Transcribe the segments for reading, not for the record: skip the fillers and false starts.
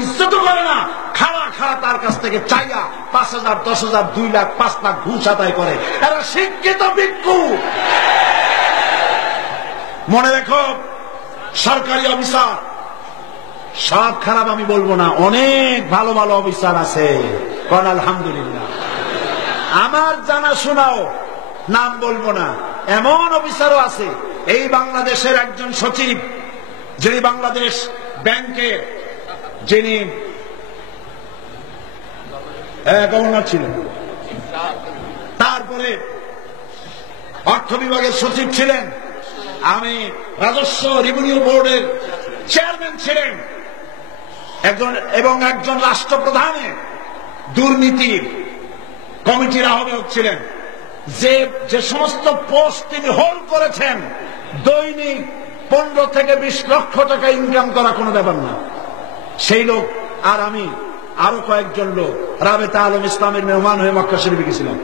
ইজ্জত করে না, খাড়া খাড়া তার কাছ থেকে চাইয়া 5,000, 10,000, 2 লাখ, 5 লাখ ঘুষ আদায় করে। এরা শিক্ষিত ভিক্ষু। মনে রেখো, সরকারি অফিসার সব খারাপ আমি বলবো না, অনেক ভালো ভালো অফিসার আছে, কারণ আলহামদুলিল্লাহ আমার জানা শোনাও, নাম বলবো না, এমন অফিসারও আছে। এই বাংলাদেশের একজন সচিব, যিনি বাংলাদেশ ব্যাংকের যিনি গভর্নর ছিলেন, তারপরে অর্থ বিভাগের সচিব ছিলেন, আমি রাজস্ব রেভিনিউ বোর্ডের চেয়ারম্যান ছিলেন একজন, এবং একজন রাষ্ট্রপ্রধানের দুর্নীতি কমিটির আহ্বায়ক ছিলেন। যে সমস্ত পোস্ট তিনি হোল্ড করেছেন, দৈনিক 15 থেকে 20 লক্ষ টাকা ইনকাম করা কোনো ব্যাপার না। সেই লোক আর আমি আরো কয়েকজন লোক রাবেতা আলম ইসলামের মেহমান হয়ে মক্কা শরীফে গেছিলাম।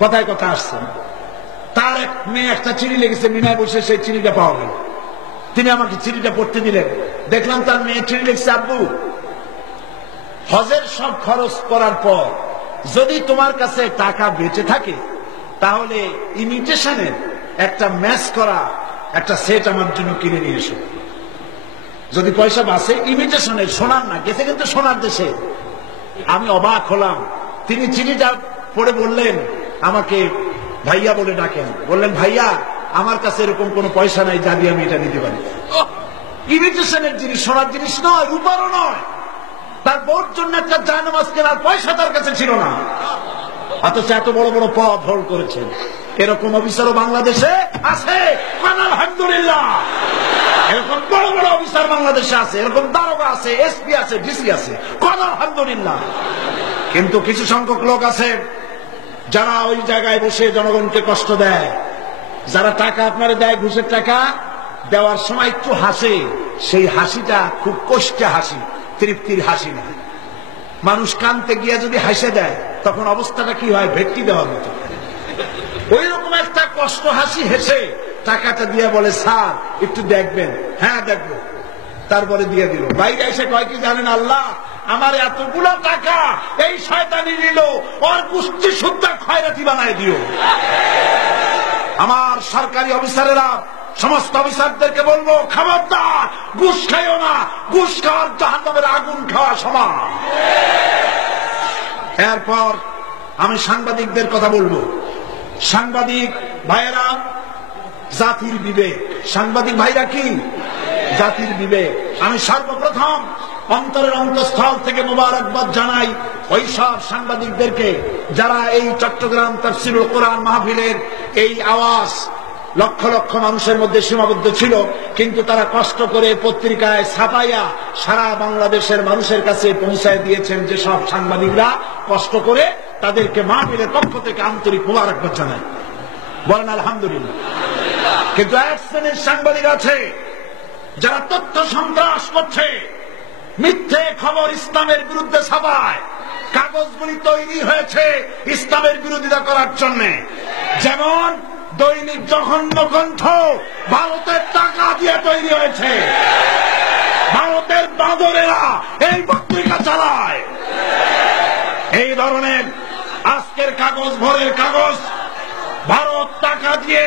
কথায় কথা আসছে, তার এক মেয়ে একটা চিঠি লিখেছে, মিনায় বসে সেই চিঠিটা পাওয়া গেল। তিনি আমাকে চিঠিটা পড়তে দিলেন, দেখলাম তার মেয়ে চিঠি লিখছে, আব্বু, হজের সব খরচ করার পর যদি তোমার কাছে টাকা বেঁচে থাকে, তাহলে ইমিটেশনের একটা ম্যাচ করা একটা সেট আমার জন্য কিনে নিয়ে এসো। যদি পয়সা বাঁচে, ইমিটেশনের, সোনার না, গেছে কিন্তু সোনার দেশে। আমি অবাক হলাম। তিনি চিঠিটা পড়ে বললেন, আমাকে ভাইয়া বলে ডাকেন, বললেন, ভাইয়া, আমার কাছে এরকম কোনো পয়সা নাই যা দিয়ে আমি এটা নিতে পারি। ইমিটেশনের জিনিস, সোনার জিনিস নয়, রূপারও নয়। তার বোর জন্য একটা জায়নামাজ কেনার পয়সা তার কাছে ছিল না, অথচ এত বড় বড় পদ হোল্ড করেছেন। এরকম অফিসারও বাংলাদেশে আছে, আলহামদুলিল্লাহ। এরকম বড় বড় অফিসার বাংলাদেশে আছে, এরকম দারোগা আছে, এসপি আছে, ডিসি আছে, আলহামদুলিল্লাহ। কিন্তু কিছু সংখ্যক লোক আছে যারা ওই জায়গায় বসে জনগণকে কষ্ট দেয়, যারা টাকা আপনারা দেয়, ঘুষের টাকা দেওয়ার সময় একটু হাসে, সেই হাসিটা খুব কষ্টে হাসি, তৃপ্তির হাসি না। মানুষ কানতে গিয়ে যদি হাসে দেয়, তখন অবস্থাটা কি হয়, ভেটকি দেওয়ার মতো। ওই রকম একটা কষ্ট হাসি হেসে টাকাটা দিয়ে বলে, স্যার একটু দেখবেন। হ্যাঁ দেখবো। তারপরে দিয়ে দিল। বাইরে এসে কয় কি জানেন, আল্লাহ, আমার এতগুলো টাকা এই শয়তানি নিল, ওর কুষ্টি সুদ্ধা খয়রাতি বানায় দিও। আমার সরকারি অফিসারেরা সমস্ত অফিসারদেরকে বলবো, খবরদার, ঘুষ খাইও না, ঘুষ খাওয়ার জাহান্নামের আগুন খাওয়া সমান। এরপর আমি সাংবাদিকদের কথা বলবো। সাংবাদিক ভাইয়েরা জাতির বিবেক। সাংবাদিক ভাইরা কি? জাতির বিবেক। আমি সর্বপ্রথম অন্তরের অন্তঃস্থল থেকে মোবারকবাদ জানাই ওই সব সাংবাদিকদেরকে যারা এই চট্টগ্রাম তাফসীরুল কোরআন মাহফিলের এই আওয়াজ লক্ষ লক্ষ মানুষের মধ্যে সীমাবদ্ধ ছিল, কিন্তু তারা কষ্ট করে পত্রিকায় ছাপাইয়া সারা বাংলাদেশের মানুষের কাছে পৌঁছায় দিয়েছেন। যে সব সাংবাদিকরা কষ্ট করে, তাদেরকে মাহফিলের পক্ষ থেকে আন্তরিক মোবারকবাদ জানাই, বলেন আলহামদুলিল্লাহ। কিন্তু এক শ্রেণীর সাংবাদিক আছে যারা তথ্য সন্ত্রাস করছে, মিথ্যে খবর ইসলামের বিরুদ্ধে ছাপায়। কাগজগুলি তৈরি হয়েছে ইসলামের বিরোধিতা করার জন্য। যেমন দৈনিক জঘন্য কণ্ঠ ভারতের টাকা দিয়ে তৈরি হয়েছে। ভারতের বাঁদরেরা এই পত্রিকা চালায়। এই ধরনের আজকের কাগজ, ভোরের কাগজ ভারত টাকা দিয়ে